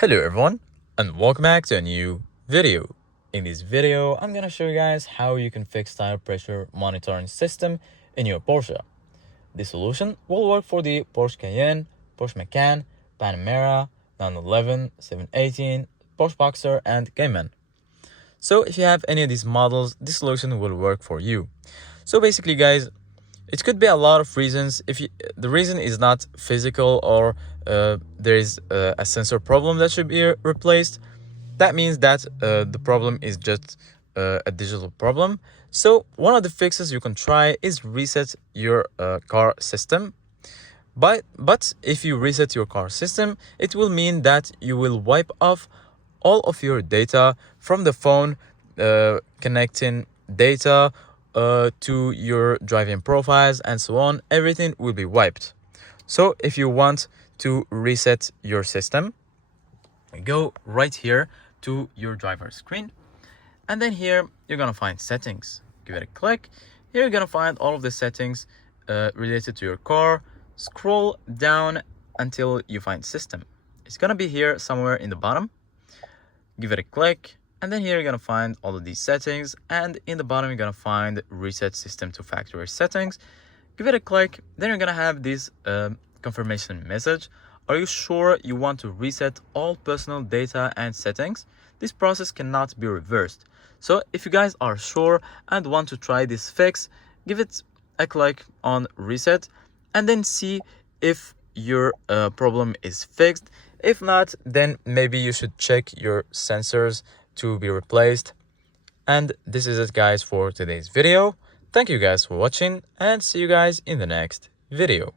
Hello everyone and welcome back to a new video. In this video, I'm gonna show you guys how you can fix tire pressure monitoring system in your Porsche. This solution will work for the Porsche Cayenne, Porsche Macan, Panamera, 911, 718, Porsche Boxster and Cayenne. So if you have any of these models, this solution will work for you. So basically guys, it could be a lot of reasons. The reason is not physical or there is a sensor problem that should be replaced, that means that the problem is just a digital problem. So one of the fixes you can try is reset your car system. But if you reset your car system, it will mean that you will wipe off all of your data from the phone, connecting data to your driving profiles and so on. Everything will be wiped. So if you want to reset your system, go right here to your driver screen, and then here you're gonna find settings. Give it a click. Here you're gonna find all of the settings related to your car. Scroll down until you find system. It's gonna be here somewhere in the bottom. Give it a click, and then here you're gonna find all of these settings, and in the bottom you're gonna find reset system to factory settings. Give it a click. Then you're gonna have this confirmation message. Are you sure you want to reset all personal data and settings? This process cannot be reversed. So if you guys are sure and want to try this fix, give it a click on reset and then see if your problem is fixed. If not, then maybe you should check your sensors to be replaced. And this is it guys for today's video. Thank you guys for watching and see you guys in the next video.